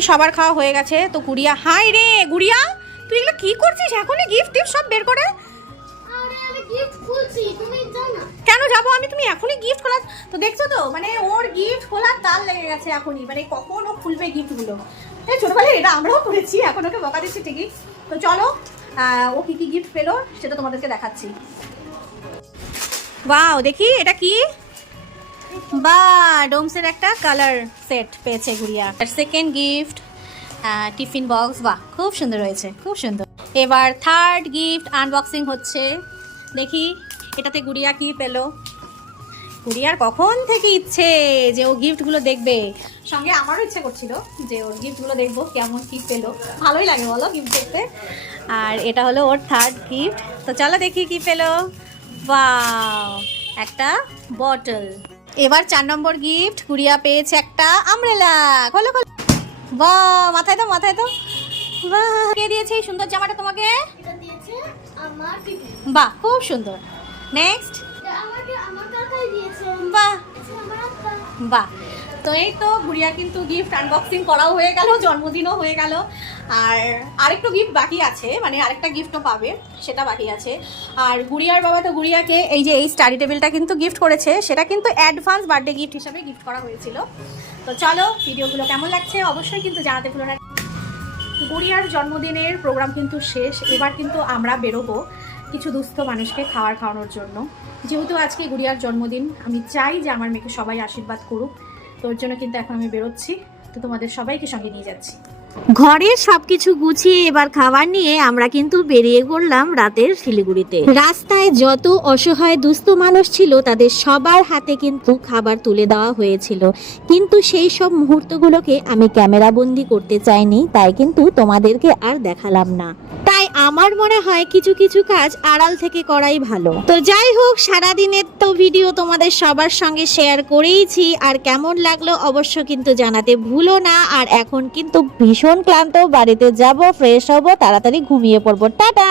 সবার খাওয়া হয়ে গেছে তো গুড়িয়া, হাই রে গুড়িয়া, তুই এগুলো কি করছিস এখনই? গিফট টিফট সব বের করে। আরে আমি গিফট খুলছি, তুমি জানো কেন যাবো আমি? তুমি এখনই গিফট খোলা তো দেখছো তো, মানে ওর গিফট খোলার তাল লেগে গেছে এখনই, মানে কখন ও খুলবে গিফটগুলো। এই ছোটবেলায় এটা আমরাও করেছি, এখন ওকে বকা দিচ্ছি ঠিকই। তো চলো ও কি কি গিফট পেলো সেটা তোমাদেরকে দেখাচ্ছি। ওয়াও, দেখি এটা কি? বা ডোমসের একটা কালার সেট পেয়েছে গুড়িয়া। সেকেন্ড গিফট টিফিন বক্স, বাহ খুব সুন্দর হয়েছে, খুব সুন্দর। এবার থার্ড গিফট আনবক্সিং হচ্ছে, দেখি এটাতে গুড়িয়া কি পেলো। গুড়িয়ার কখন থেকে ইচ্ছে যে ও গিফটগুলো দেখবে, সঙ্গে আমারও ইচ্ছে করছিল যে ওর গিফটগুলো দেখবো কেমন কি পেলো। ভালোই লাগে বলো গিফট দেখতে। আর এটা হলো ওর থার্ড গিফট, তো চলো দেখি কি পেলো। বাহ, একটা বটল। এবার 4 নম্বর গিফট গুড়িয়া পেয়েছে একটা আমব্রেলা। খোলো খোলো, বাহ মাথায় তো মাথায় তো। বাহ, কে দিয়েছে এই সুন্দর জামাটা তোমাকে? এটা দিয়েছে আমার টিভি। বাহ খুব সুন্দর। নেক্সট, এটা আমাকে আমার কাকাই দিয়েছে। বাহ এটা আমার আব্বা। বাহ। তো এই তো গুড়িয়া কিন্তু গিফট আনবক্সিং করাও হয়ে গেল, জন্মদিনও হয়ে গেল, আর আরেকটু গিফট বাকি আছে, মানে আরেকটা গিফটও পাবে সেটা বাকি আছে। আর গুড়িয়ার বাবা তো গুড়িয়াকে এই যে এই স্টাডি টেবিলটা কিন্তু গিফট করেছে, সেটা কিন্তু অ্যাডভান্স বার্থডে গিফট হিসাবে গিফট করা হয়েছিল। তো চলো ভিডিওগুলো কেমন লাগছে অবশ্যই কিন্তু জানাতে ভুলো না। গুড়িয়ার জন্মদিনের প্রোগ্রাম কিন্তু শেষ, এবার কিন্তু আমরা বেরোবো কিছু দুস্থ মানুষকে খাওয়ানোর জন্য। যেহেতু আজকে গুড়িয়ার জন্মদিন, আমি চাই যে আমার মেয়েকে সবাই আশীর্বাদ করুক, তো ওর জন্য কিন্তু এখন আমি বেরোচ্ছি, তো তোমাদের সবাইকে সঙ্গে নিয়ে যাচ্ছি। ঘরের সবকিছু গুছিয়ে এবার খাবার নিয়ে আমরা কিন্তু বেরিয়ে পড়লাম রাতের শিলিগুড়িতে। রাস্তায় যত অসহায় দুস্থ মানুষ ছিল তাদের সবার হাতে কিন্তু খাবার তুলে দেওয়া হয়েছিল, কিন্তু সেই সব মুহূর্তগুলোকে আমি ক্যামেরা বন্দি করতে চাইনি, তাই কিন্তু তোমাদেরকে আর দেখালাম না। তাই আমার মনে হয় কিছু কিছু কাজ আড়াল থেকে করাই ভালো। তো যাই হোক, সারাদিনের তো ভিডিও তোমাদের সবার সঙ্গে শেয়ার করেইছি, আর কেমন লাগলো অবশ্য কিন্তু জানাতে ভুলো না। আর এখন কিন্তু ভীষণ ক্লান্ত, বাড়িতে যাব, ফ্রেশ হব, তাড়াতাড়ি ঘুমিয়ে পড়বো। টাটা।